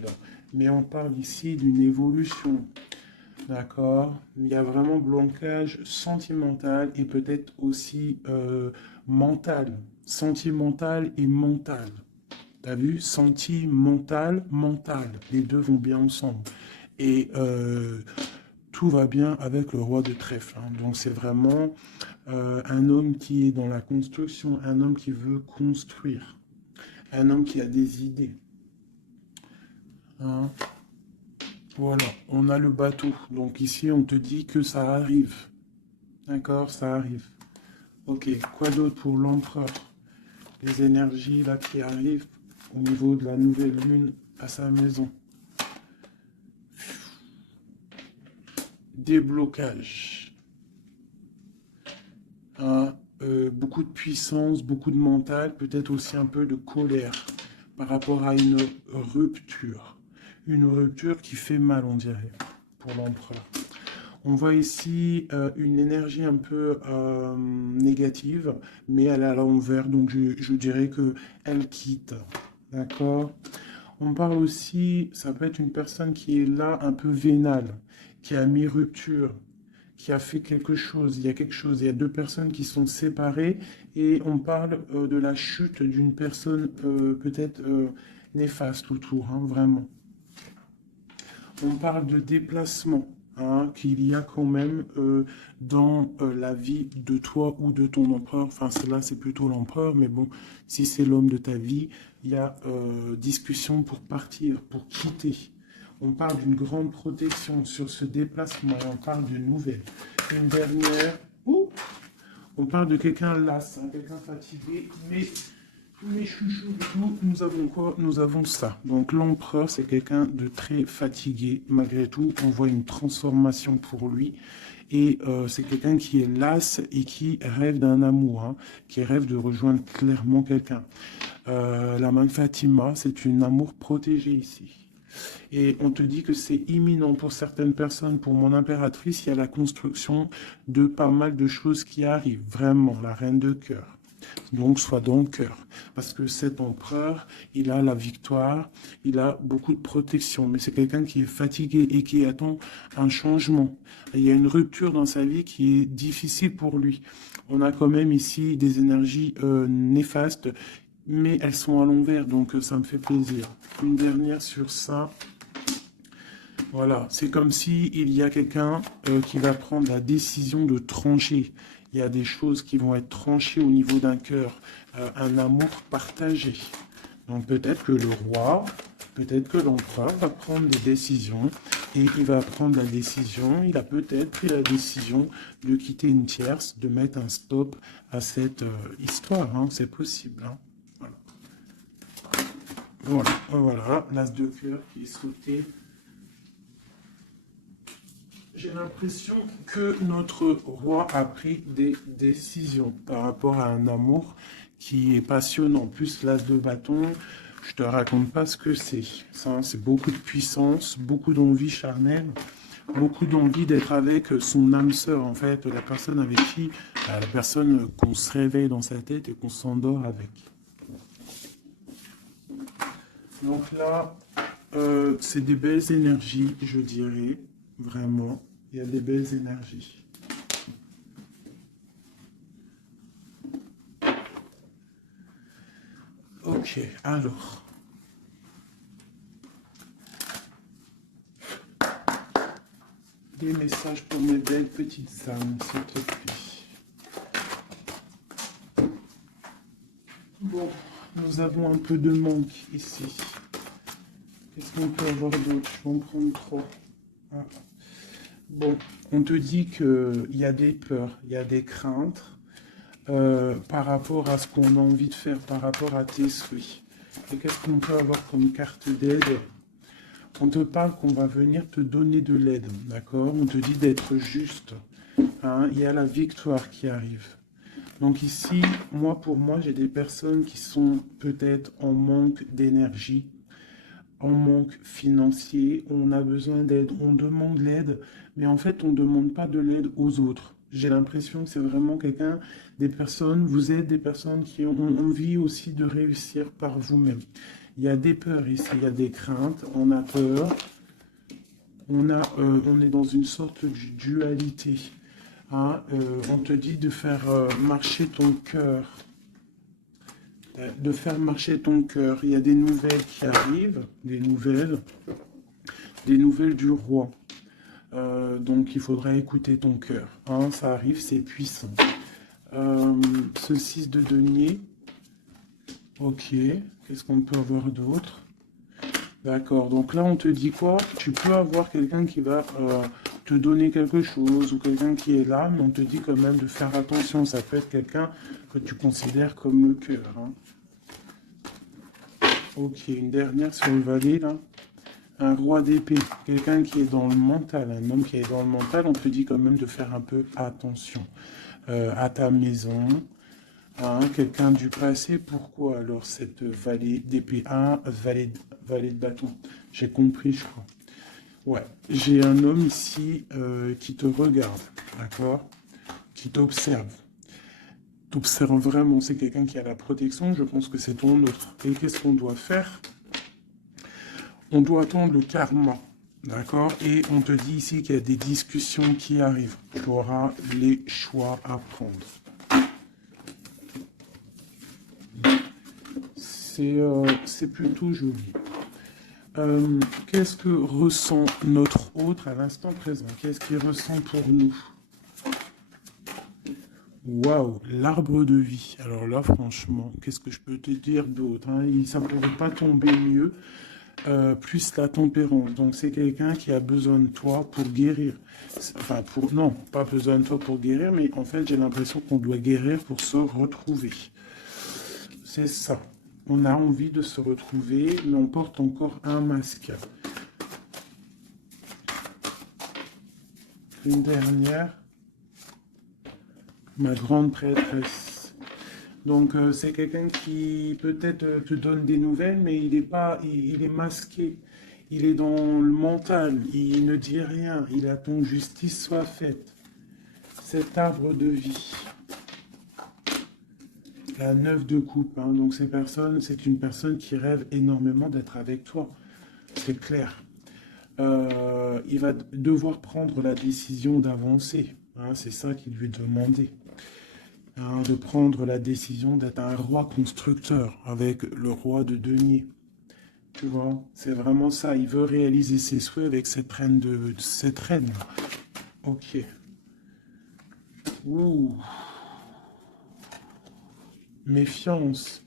mais on parle ici d'une évolution. D'accord? Il y a vraiment blocage sentimental et peut-être aussi mental. Sentimental et mental. T'as vu? Sentimental, mental. Les deux vont bien ensemble. Et tout va bien avec le roi de trèfle. Hein. Donc c'est vraiment un homme qui est dans la construction, un homme qui veut construire, un homme qui a des idées. Hein. Voilà, on a le bateau. Donc ici, on te dit que ça arrive. D'accord, ça arrive. Ok, quoi d'autre pour l'empereur? Les énergies là qui arrivent au niveau de la nouvelle lune à sa maison. Déblocage. Hein, beaucoup de puissance, beaucoup de mental, peut-être aussi un peu de colère par rapport à une rupture. Une rupture qui fait mal, on dirait, pour l'empereur. On voit ici une énergie un peu négative, mais elle est à l'envers, donc je dirais qu'elle quitte. D'accord? On parle aussi, ça peut être une personne qui est là un peu vénale, qui a mis rupture, qui a fait quelque chose. Il y a quelque chose, il y a deux personnes qui sont séparées et on parle de la chute d'une personne peut-être néfaste autour, hein, vraiment. On parle de déplacement. Hein, qu'il y a quand même dans la vie de toi ou de ton empereur, enfin cela c'est plutôt l'empereur, mais bon, si c'est l'homme de ta vie, il y a discussion pour partir, pour quitter. On parle d'une grande protection sur ce déplacement et on parle de nouvelles. Une dernière, on parle de quelqu'un las, hein, quelqu'un fatigué, mais chouchou, nous avons quoi? Nous avons ça. Donc l'empereur, c'est quelqu'un de très fatigué. Malgré tout, on voit une transformation pour lui. Et c'est quelqu'un qui est las et qui rêve d'un amour, hein, qui rêve de rejoindre clairement quelqu'un. La main Fatima, c'est un amour protégé ici. Et on te dit que c'est imminent pour certaines personnes. Pour mon impératrice, il y a la construction de pas mal de choses qui arrivent. Vraiment, la reine de cœur. Donc, sois dans le cœur. Parce que cet empereur, il a la victoire, il a beaucoup de protection. Mais c'est quelqu'un qui est fatigué et qui attend un changement. Il y a une rupture dans sa vie qui est difficile pour lui. On a quand même ici des énergies néfastes, mais elles sont à l'envers, donc ça me fait plaisir. Une dernière sur ça. Voilà, c'est comme si il y a quelqu'un qui va prendre la décision de trancher. Il y a des choses qui vont être tranchées au niveau d'un cœur, un amour partagé. Donc peut-être que le roi, peut-être que l'empereur va prendre des décisions et il va prendre la décision, il a peut-être pris la décision de quitter une tierce, de mettre un stop à cette histoire. Hein, c'est possible. Hein. Voilà, l'as de cœur qui est sauté. J'ai l'impression que notre roi a pris des décisions par rapport à un amour qui est passionnant. Plus l'as de bâton, je te raconte pas ce que c'est. Ça, c'est beaucoup de puissance, beaucoup d'envie charnelle, beaucoup d'envie d'être avec son âme sœur, en fait, la personne avec qui, la personne qu'on se réveille dans sa tête et qu'on s'endort avec. Donc là, c'est des belles énergies, je dirais, vraiment. Il y a des belles énergies. Ok, alors. Des messages pour mes belles petites âmes, s'il te plaît. Bon, nous avons un peu de manque ici. Qu'est-ce qu'on peut avoir d'autre? Je vais en prendre 3. Ah. Bon, on te dit qu'il y a des peurs, il y a des craintes par rapport à ce qu'on a envie de faire, par rapport à tes souhaits. Et qu'est-ce qu'on peut avoir comme carte d'aide? On te parle qu'on va venir te donner de l'aide, d'accord? On te dit d'être juste. Hein? Il y a la victoire qui arrive. Donc ici, pour moi, j'ai des personnes qui sont peut-être en manque d'énergie, en manque financier, on a besoin d'aide, on demande l'aide, mais en fait, on ne demande pas de l'aide aux autres. J'ai l'impression que c'est vraiment vous êtes des personnes qui ont envie aussi de réussir par vous-même. Il y a des peurs ici, il y a des craintes, on a peur, on est dans une sorte de dualité. Hein, on te dit de faire marcher ton cœur. Il y a des nouvelles qui arrivent, des nouvelles du roi. Donc il faudra écouter ton cœur. Hein, ça arrive, c'est puissant. Ce 6 de denier. Ok, qu'est-ce qu'on peut avoir d'autre? D'accord, donc là on te dit quoi? Tu peux avoir quelqu'un qui va te donner quelque chose ou quelqu'un qui est là, mais on te dit quand même de faire attention. Ça peut être quelqu'un que tu considères comme le cœur. Hein. Ok, une dernière sur le valet là. Un roi d'épée, quelqu'un qui est dans le mental, un homme qui est dans le mental, on te dit quand même de faire un peu attention à ta maison. Hein, quelqu'un du passé, pourquoi alors cette vallée d'épée? Vallée de bâton. J'ai compris, je crois. Ouais, j'ai un homme ici qui te regarde, d'accord? Qui t'observe. T'observe vraiment, c'est quelqu'un qui a la protection, je pense que c'est ton autre. Et qu'est-ce qu'on doit faire? On doit attendre le karma, d'accord? Et on te dit ici qu'il y a des discussions qui arrivent. Tu auras les choix à prendre. C'est plutôt joli. Qu'est-ce que ressent notre autre à l'instant présent? Qu'est-ce qu'il ressent pour nous? Waouh, l'arbre de vie. Alors là, franchement, qu'est-ce que je peux te dire d'autre? Hein? Ça ne pourrait pas tomber mieux. Plus la tempérance. Donc c'est quelqu'un qui a besoin de toi pour guérir. Enfin, non, pas besoin de toi pour guérir, mais en fait, j'ai l'impression qu'on doit guérir pour se retrouver. C'est ça. On a envie de se retrouver, mais on porte encore un masque. Une dernière. Ma grande prêtresse. Donc c'est quelqu'un qui peut-être te donne des nouvelles, mais il est masqué. Il est dans le mental. Il ne dit rien. Il attend que justice soit faite. Cet arbre de vie. La 9 de coupe, hein. Donc c'est une personne qui rêve énormément d'être avec toi. C'est clair. Il va devoir prendre la décision d'avancer. Hein, c'est ça qu'il lui demandait. Hein, de prendre la décision d'être un roi constructeur avec le roi de denier. Tu vois, c'est vraiment ça. Il veut réaliser ses souhaits avec cette reine cette reine. Ok. Ouh. Méfiance.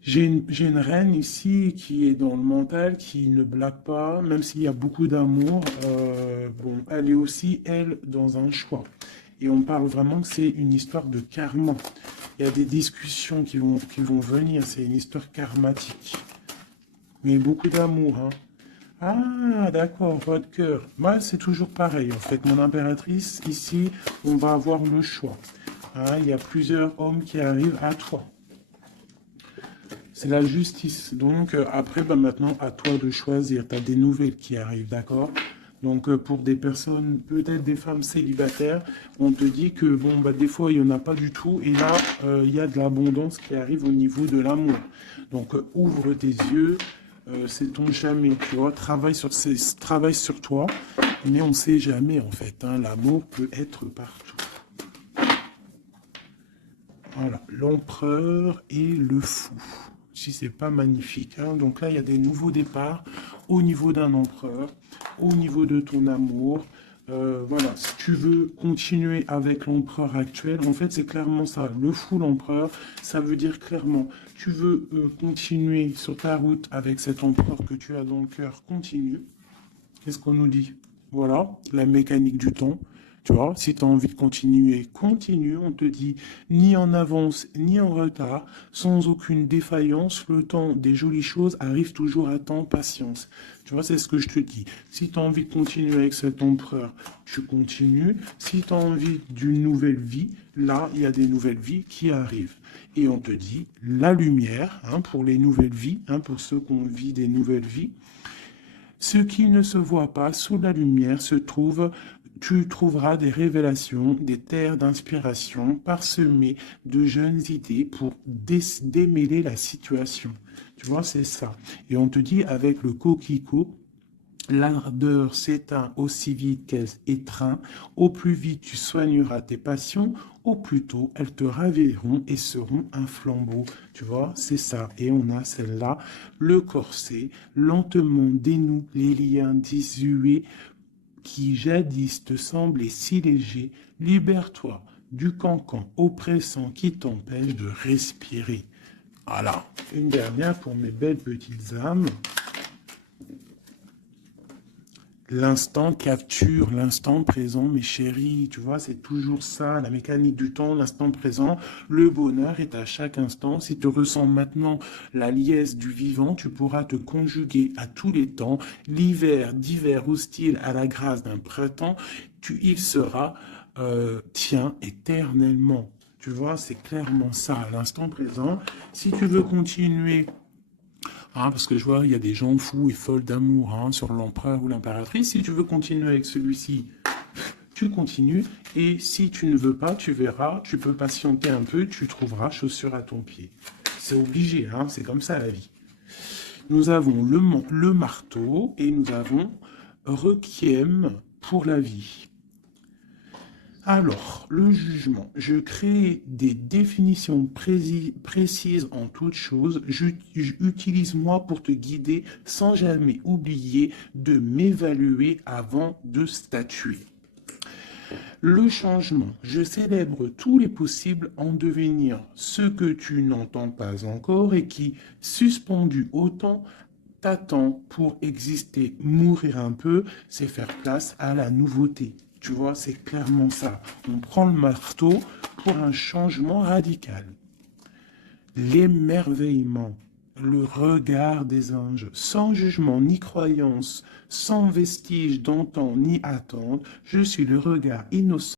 J'ai une reine ici qui est dans le mental, qui ne blague pas, même s'il y a beaucoup d'amour. Bon, elle est aussi, elle, dans un choix. Et on parle vraiment que c'est une histoire de karma. Il y a des discussions qui vont venir, c'est une histoire karmatique. Mais beaucoup d'amour, hein. Ah, d'accord, votre cœur. Moi, c'est toujours pareil, en fait. Mon impératrice, ici, on va avoir le choix. Hein, il y a plusieurs hommes qui arrivent à toi. C'est la justice. Donc, après, maintenant, à toi de choisir. Tu as des nouvelles qui arrivent, d'accord? Donc, pour des personnes, peut-être des femmes célibataires, on te dit que, bon, des fois, il n'y en a pas du tout. Et là, il y a de l'abondance qui arrive au niveau de l'amour. Donc, ouvre tes yeux. C'est ton jamais, tu vois. Travaille sur toi. Mais on ne sait jamais, en fait. Hein, l'amour peut être partout. Voilà, l'empereur et le fou. Si c'est pas magnifique. Hein. Donc là, il y a des nouveaux départs au niveau d'un empereur, au niveau de ton amour. Voilà, si tu veux continuer avec l'empereur actuel, en fait, c'est clairement ça. Le full empereur, ça veut dire clairement, tu veux continuer sur ta route avec cet empereur que tu as dans le cœur, continue. Qu'est-ce qu'on nous dit? Voilà, la mécanique du temps. Tu vois, si tu as envie de continuer, continue. On te dit ni en avance ni en retard, sans aucune défaillance. Le temps des jolies choses arrive toujours à temps, patience. Tu vois, c'est ce que je te dis. Si tu as envie de continuer avec cet empereur, tu continues. Si tu as envie d'une nouvelle vie, là, il y a des nouvelles vies qui arrivent. Et on te dit la lumière, hein, pour les nouvelles vies, hein, pour ceux qui ont vit des nouvelles vies. Ce qui ne se voit pas sous la lumière se trouve, tu trouveras des révélations, des terres d'inspiration parsemées de jeunes idées pour démêler la situation. Tu vois, c'est ça. Et on te dit avec le coquelicot, l'ardeur s'éteint aussi vite qu'elle étreint. Au plus vite tu soigneras tes passions, au plus tôt elles te ravilleront et seront un flambeau. Tu vois, c'est ça. Et on a celle-là, le corset, lentement dénoue les liens désuets qui jadis te semblaient si légers. Libère-toi du cancan oppressant qui t'empêche de respirer. Voilà, une dernière pour mes belles petites âmes. L'instant capture l'instant présent, mes chéris. Tu vois, c'est toujours ça, la mécanique du temps, l'instant présent. Le bonheur est à chaque instant. Si tu ressens maintenant la liesse du vivant, tu pourras te conjuguer à tous les temps. L'hiver d'hiver hostile à la grâce d'un printemps, il sera tien éternellement. Tu vois, c'est clairement ça, à l'instant présent. Si tu veux continuer, hein, parce que je vois, il y a des gens fous et folles d'amour, hein, sur l'empereur ou l'impératrice. Si tu veux continuer avec celui-ci, tu continues. Et si tu ne veux pas, tu verras, tu peux patienter un peu, tu trouveras chaussure à ton pied. C'est obligé, hein, c'est comme ça la vie. Nous avons le marteau et nous avons Requiem pour la vie. Alors, le jugement. Je crée des définitions précises en toute chose. Utilise-moi pour te guider sans jamais oublier de m'évaluer avant de statuer. Le changement. Je célèbre tous les possibles en devenir ce que tu n'entends pas encore et qui, suspendu au temps, t'attend pour exister. Mourir un peu, c'est faire place à la nouveauté. Tu vois, c'est clairement ça. On prend le marteau pour un changement radical. L'émerveillement, le regard des anges, sans jugement ni croyance, sans vestige d'antan ni attente, je suis le regard innocent